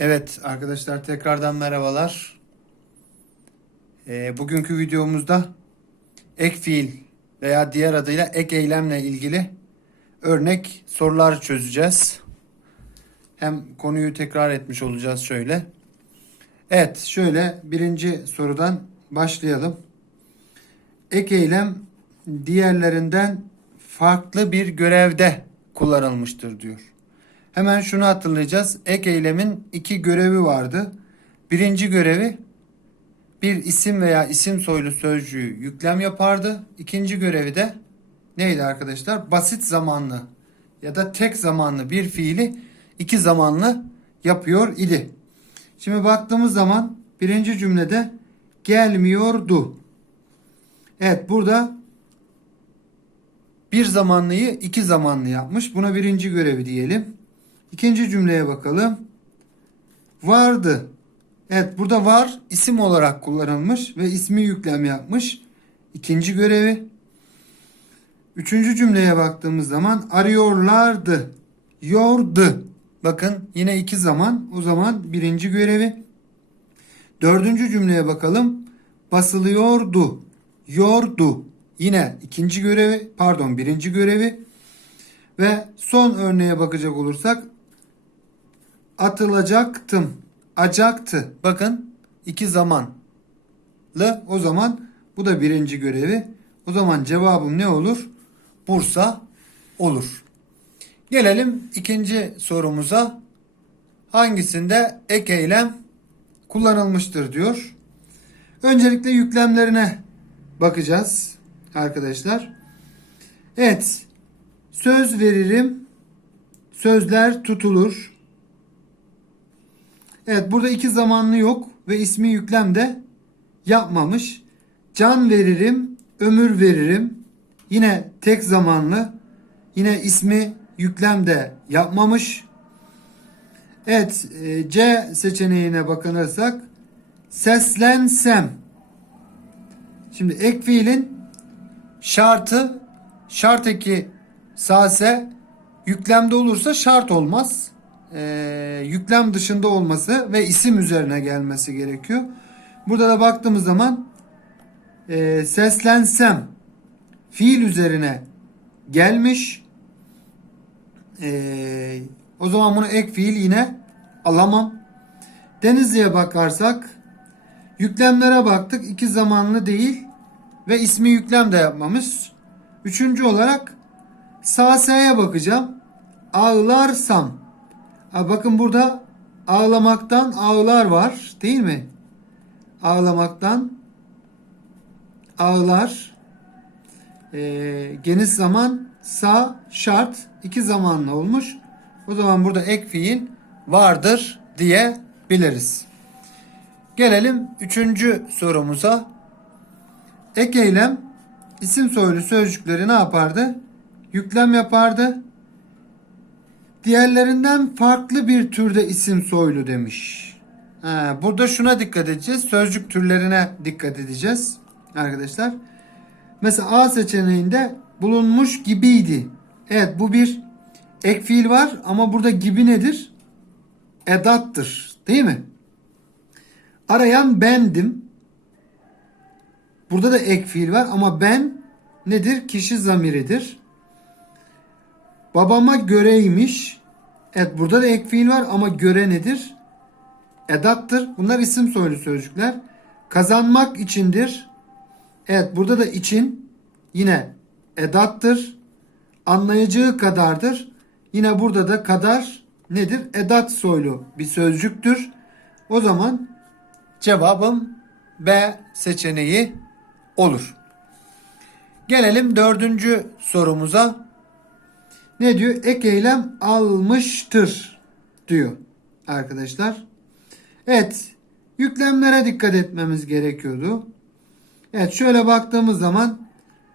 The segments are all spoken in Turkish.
Evet arkadaşlar tekrardan merhabalar. Ee, bugünkü videomuzda ek fiil veya diğer adıyla ek eylemle ilgili örnek sorular çözeceğiz. Hem konuyu tekrar etmiş olacağız şöyle. Evet şöyle birinci sorudan başlayalım. Ek eylem diğerlerinden farklı bir görevde kullanılmıştır diyor. Hemen şunu hatırlayacağız. Ek eylemin iki görevi vardı. Birinci görevi bir isim veya isim soylu sözcüğü yüklem yapardı. İkinci görevi de neydi arkadaşlar? Basit zamanlı ya da tek zamanlı bir fiili iki zamanlı yapıyor idi. Şimdi baktığımız zaman birinci cümlede gelmiyordu. Evet burada bir zamanlıyı iki zamanlı yapmış. Buna birinci görevi diyelim. İkinci cümleye bakalım. Vardı. Evet burada var isim olarak kullanılmış ve ismi yüklem yapmış. İkinci görevi. Üçüncü cümleye baktığımız zaman arıyorlardı. Yordu. Bakın yine iki zaman. O zaman birinci görevi. Dördüncü cümleye bakalım. Basılıyordu. Yordu. Yine ikinci görevi. Pardon birinci görevi. Ve son örneğe bakacak olursak atılacaktım. Acaktı. Bakın iki zamanlı. O zaman bu da birinci görevi. O zaman cevabım ne olur? Bursa olur. Gelelim ikinci sorumuza. Hangisinde ek eylem kullanılmıştır diyor. Öncelikle yüklemlerine bakacağız arkadaşlar. Evet. Söz veririm. Sözler tutulur. Evet burada iki zamanlı yok ve ismi yüklem de yapmamış. Can veririm, ömür veririm. Yine tek zamanlı. Yine ismi yüklem de yapmamış. Evet e, C seçeneğine bakınırsak seslensem. Şimdi ek fiilin şartı şart eki sase yüklemde olursa şart olmaz. Ee, yüklem dışında olması ve isim üzerine gelmesi gerekiyor. Burada da baktığımız zaman e, seslensem fiil üzerine gelmiş. Ee, o zaman bunu ek fiil yine alamam. Denizli'ye bakarsak yüklemlere baktık. iki zamanlı değil ve ismi yüklem de yapmamış. Üçüncü olarak saseye bakacağım. Ağlarsam. Ha bakın burada ağlamaktan ağlar var değil mi? Ağlamaktan ağlar. Ee, geniş zaman sa şart iki zamanlı olmuş. O zaman burada ek fiil vardır diyebiliriz. Gelelim üçüncü sorumuza. Ek eylem isim soylu sözcükleri ne yapardı? Yüklem yapardı. Diğerlerinden farklı bir türde isim soylu demiş. Ha, burada şuna dikkat edeceğiz. Sözcük türlerine dikkat edeceğiz arkadaşlar. Mesela A seçeneğinde bulunmuş gibiydi. Evet bu bir ek fiil var ama burada gibi nedir? Edattır. Değil mi? Arayan bendim. Burada da ek fiil var ama ben nedir? Kişi zamiridir. Babama göreymiş. Evet burada da ek fiil var ama göre nedir? Edattır. Bunlar isim soylu sözcükler. Kazanmak içindir. Evet burada da için yine edattır. Anlayacağı kadardır. Yine burada da kadar nedir? Edat soylu bir sözcüktür. O zaman cevabım B seçeneği olur. Gelelim dördüncü sorumuza. Ne diyor? Ek eylem almıştır diyor arkadaşlar. Evet. Yüklemlere dikkat etmemiz gerekiyordu. Evet şöyle baktığımız zaman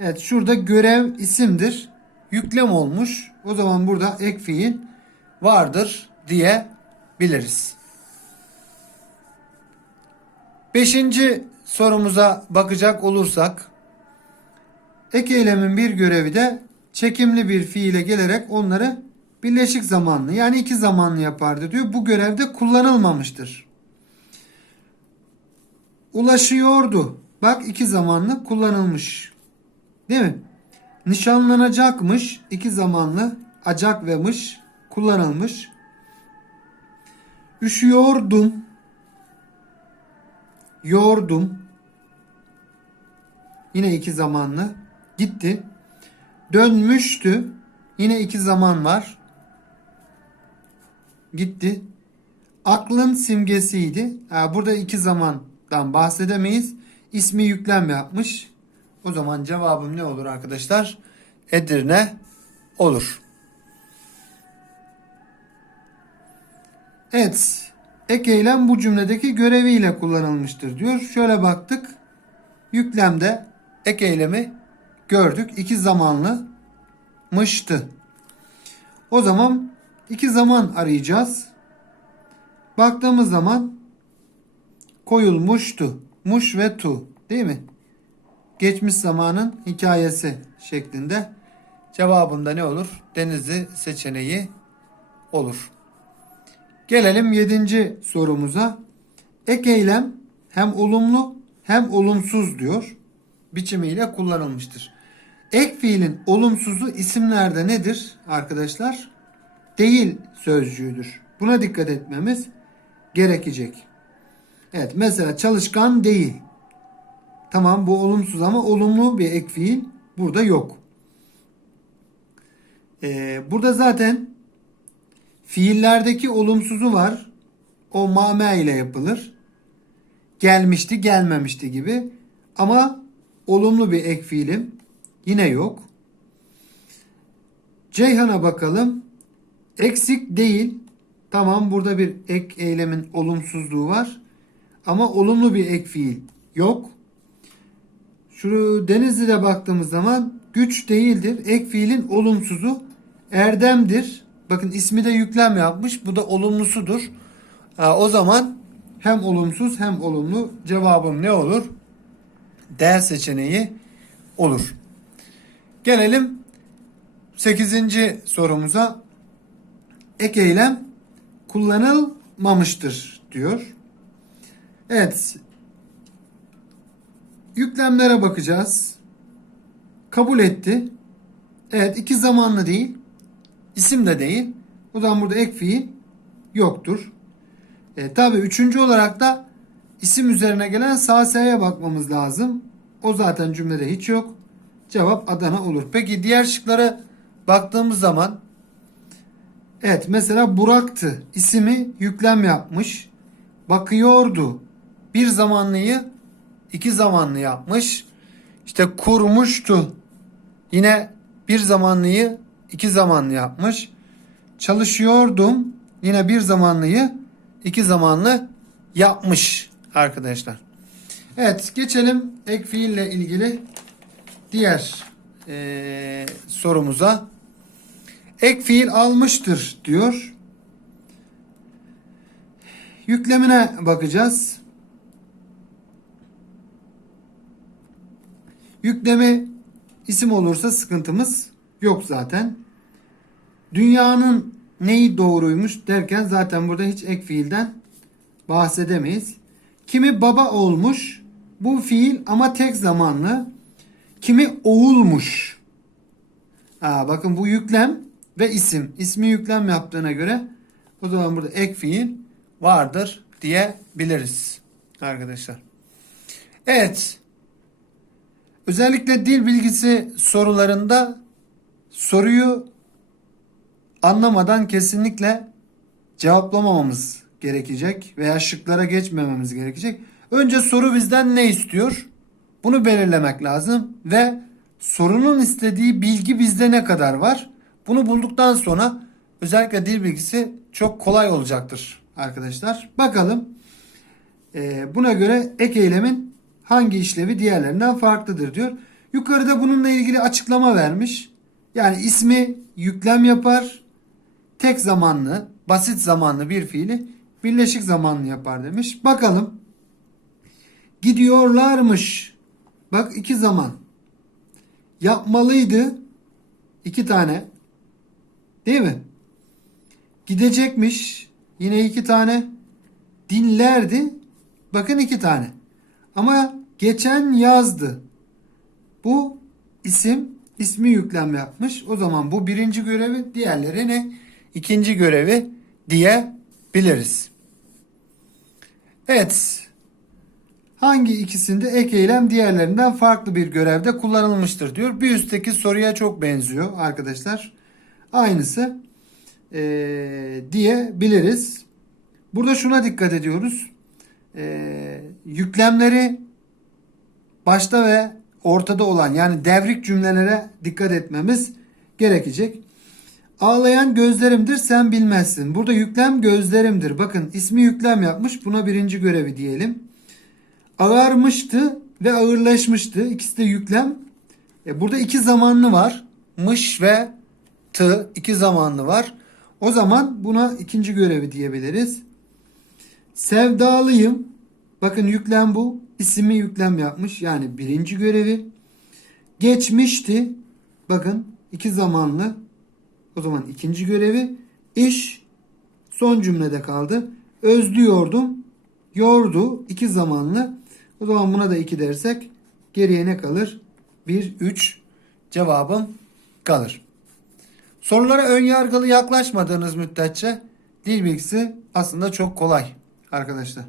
evet şurada görev isimdir. Yüklem olmuş. O zaman burada ek fiil vardır diyebiliriz. Beşinci sorumuza bakacak olursak ek eylemin bir görevi de çekimli bir fiile gelerek onları birleşik zamanlı yani iki zamanlı yapardı diyor. Bu görevde kullanılmamıştır. Ulaşıyordu. Bak iki zamanlı kullanılmış. Değil mi? Nişanlanacakmış. iki zamanlı acak ve mış kullanılmış. Üşüyordum. Yordum. Yine iki zamanlı. Gitti. Dönmüştü. Yine iki zaman var. Gitti. Aklın simgesiydi. Ha, burada iki zamandan bahsedemeyiz. İsmi yüklem yapmış. O zaman cevabım ne olur arkadaşlar? Edirne olur. Evet. Ek eylem bu cümledeki göreviyle kullanılmıştır diyor. Şöyle baktık. Yüklemde ek eylemi gördük. İki zamanlı mıştı. O zaman iki zaman arayacağız. Baktığımız zaman koyulmuştu. Muş ve tu değil mi? Geçmiş zamanın hikayesi şeklinde. Cevabında ne olur? Denizli seçeneği olur. Gelelim yedinci sorumuza. Ek eylem hem olumlu hem olumsuz diyor. Biçimiyle kullanılmıştır. Ek fiilin olumsuzu isimlerde nedir arkadaşlar? Değil sözcüğüdür. Buna dikkat etmemiz gerekecek. Evet mesela çalışkan değil. Tamam bu olumsuz ama olumlu bir ek fiil burada yok. Ee, burada zaten fiillerdeki olumsuzu var. O mame ile yapılır. Gelmişti, gelmemişti gibi. Ama olumlu bir ek fiilim yine yok. Ceyhan'a bakalım. Eksik değil. Tamam burada bir ek eylemin olumsuzluğu var. Ama olumlu bir ek fiil yok. Şu Denizli'de baktığımız zaman güç değildir. Ek fiilin olumsuzu erdemdir. Bakın ismi de yüklem yapmış. Bu da olumlusudur. Ha, o zaman hem olumsuz hem olumlu cevabım ne olur? D seçeneği olur. Gelelim 8. sorumuza. Ek eylem kullanılmamıştır diyor. Evet. Yüklemlere bakacağız. Kabul etti. Evet iki zamanlı değil. İsim de değil. O zaman burada ek fiil yoktur. E, Tabi üçüncü olarak da isim üzerine gelen sağ S'ye bakmamız lazım. O zaten cümlede hiç yok. Cevap Adana olur. Peki diğer şıklara baktığımız zaman evet mesela Burak'tı. İsimi yüklem yapmış. Bakıyordu. Bir zamanlıyı iki zamanlı yapmış. İşte kurmuştu. Yine bir zamanlıyı iki zamanlı yapmış. Çalışıyordum. Yine bir zamanlıyı iki zamanlı yapmış arkadaşlar. Evet geçelim ek fiille ilgili diğer eee, sorumuza. Ek fiil almıştır diyor. Yüklemine bakacağız. Yüklemi isim olursa sıkıntımız yok zaten. Dünyanın neyi doğruymuş derken zaten burada hiç ek fiilden bahsedemeyiz. Kimi baba olmuş bu fiil ama tek zamanlı. Kimi oğulmuş. Ha, bakın bu yüklem ve isim. İsmi yüklem yaptığına göre o zaman burada ek fiil vardır diyebiliriz arkadaşlar. Evet. Özellikle dil bilgisi sorularında soruyu anlamadan kesinlikle cevaplamamamız gerekecek veya şıklara geçmememiz gerekecek. Önce soru bizden ne istiyor? Bunu belirlemek lazım ve sorunun istediği bilgi bizde ne kadar var? Bunu bulduktan sonra özellikle dil bilgisi çok kolay olacaktır arkadaşlar. Bakalım Ee, buna göre ek eylemin hangi işlevi diğerlerinden farklıdır diyor. Yukarıda bununla ilgili açıklama vermiş. Yani ismi yüklem yapar. Tek zamanlı, basit zamanlı bir fiili birleşik zamanlı yapar demiş. Bakalım. Gidiyorlarmış. Bak iki zaman. Yapmalıydı. iki tane. Değil mi? Gidecekmiş. Yine iki tane. Dinlerdi. Bakın iki tane. Ama geçen yazdı. Bu isim ismi yüklem yapmış. O zaman bu birinci görevi diğerleri ne? İkinci görevi diyebiliriz. Evet. Hangi ikisinde ek eylem diğerlerinden farklı bir görevde kullanılmıştır diyor. Bir üstteki soruya çok benziyor arkadaşlar. Aynısı ee, diyebiliriz. Burada şuna dikkat ediyoruz. Ee, yüklemleri başta ve ortada olan yani devrik cümlelere dikkat etmemiz gerekecek. Ağlayan gözlerimdir sen bilmezsin. Burada yüklem gözlerimdir. Bakın ismi yüklem yapmış. Buna birinci görevi diyelim. Ağarmıştı ve ağırlaşmıştı. İkisi de yüklem. E burada iki zamanlı var. Mış ve tı iki zamanlı var. O zaman buna ikinci görevi diyebiliriz. Sevdalıyım. Bakın yüklem bu. İsmi yüklem yapmış. Yani birinci görevi. Geçmişti. Bakın iki zamanlı. O zaman ikinci görevi. İş son cümlede kaldı. Özlüyordum. Yordu. iki zamanlı. O zaman buna da iki dersek geriye ne kalır? 1, 3 cevabım kalır. Sorulara ön yargılı yaklaşmadığınız müddetçe dil bilgisi aslında çok kolay arkadaşlar.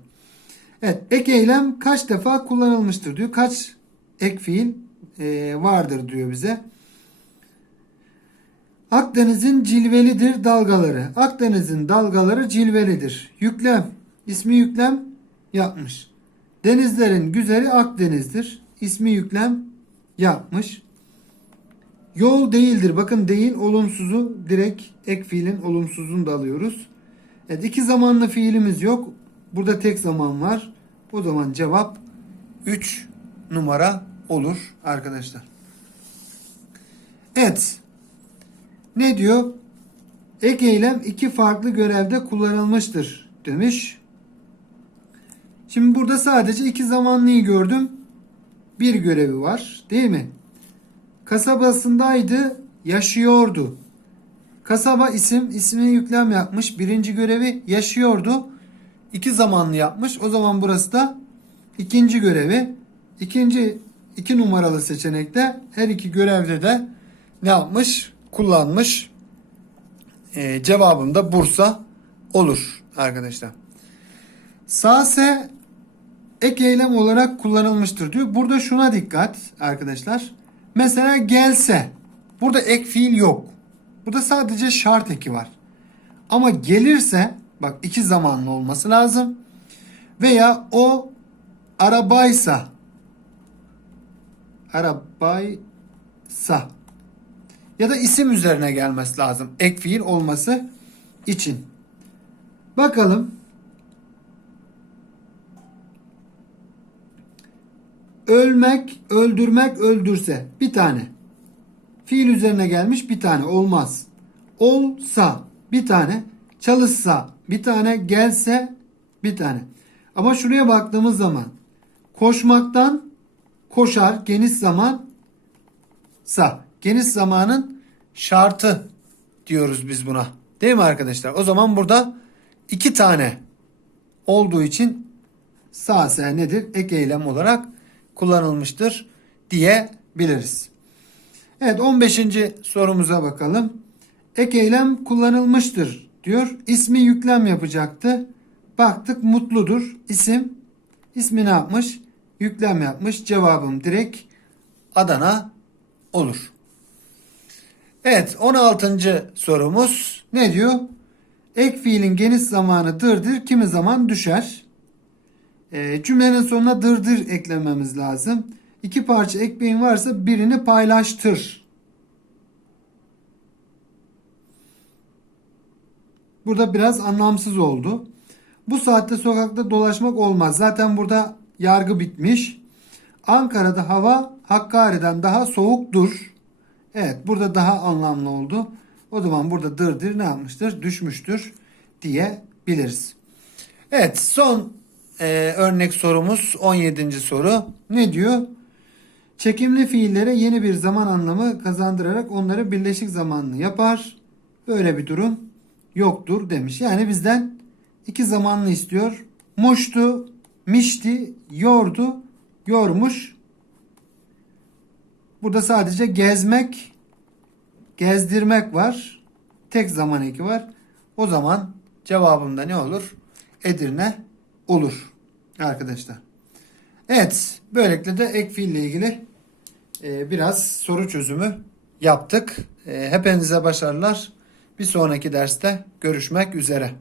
Evet ek eylem kaç defa kullanılmıştır diyor. Kaç ek fiil e, vardır diyor bize. Akdeniz'in cilvelidir dalgaları. Akdeniz'in dalgaları cilvelidir. Yüklem. ismi yüklem yapmış. Denizlerin güzeli Akdeniz'dir. İsmi yüklem yapmış. Yol değildir. Bakın değil olumsuzu direkt ek fiilin olumsuzunu da alıyoruz. Evet iki zamanlı fiilimiz yok. Burada tek zaman var. O zaman cevap 3 numara olur arkadaşlar. Evet. Ne diyor? Ek eylem iki farklı görevde kullanılmıştır demiş. Şimdi burada sadece iki zamanlıyı gördüm. Bir görevi var değil mi? Kasabasındaydı, yaşıyordu. Kasaba isim, ismi yüklem yapmış. Birinci görevi yaşıyordu. İki zamanlı yapmış. O zaman burası da ikinci görevi. İkinci iki numaralı seçenekte her iki görevde de ne yapmış? Kullanmış. Ee, cevabım da Bursa olur arkadaşlar. Sase ek eylem olarak kullanılmıştır diyor. Burada şuna dikkat arkadaşlar. Mesela gelse. Burada ek fiil yok. Burada sadece şart eki var. Ama gelirse bak iki zamanlı olması lazım. Veya o arabaysa arabaysa ya da isim üzerine gelmesi lazım. Ek fiil olması için. Bakalım. Ölmek, öldürmek, öldürse. Bir tane. Fiil üzerine gelmiş bir tane. Olmaz. Olsa bir tane. Çalışsa bir tane. Gelse bir tane. Ama şuraya baktığımız zaman koşmaktan koşar geniş zaman sa. Geniş zamanın şartı diyoruz biz buna. Değil mi arkadaşlar? O zaman burada iki tane olduğu için sağ se nedir? Ek eylem olarak kullanılmıştır diyebiliriz. Evet 15. sorumuza bakalım. Ek eylem kullanılmıştır diyor. İsmi yüklem yapacaktı. Baktık mutludur. İsim ismi ne yapmış? Yüklem yapmış. Cevabım direkt Adana olur. Evet 16. sorumuz ne diyor? Ek fiilin geniş zamanı dırdır, kimi zaman düşer. E, cümlenin sonuna dırdır eklememiz lazım. İki parça ek beyin varsa birini paylaştır. Burada biraz anlamsız oldu. Bu saatte sokakta dolaşmak olmaz. Zaten burada yargı bitmiş. Ankara'da hava Hakkari'den daha soğuktur. Evet burada daha anlamlı oldu. O zaman burada dırdır ne yapmıştır? Düşmüştür diyebiliriz. Evet son e, örnek sorumuz 17. soru. Ne diyor? Çekimli fiillere yeni bir zaman anlamı kazandırarak onları birleşik zamanlı yapar. Böyle bir durum yoktur demiş. Yani bizden iki zamanlı istiyor. Muştu, mişti, yordu, yormuş. Burada sadece gezmek, gezdirmek var. Tek zaman eki var. O zaman cevabımda ne olur? Edirne olur arkadaşlar. Evet, böylelikle de ek fiille ilgili e, biraz soru çözümü yaptık. E, hepinize başarılar. Bir sonraki derste görüşmek üzere.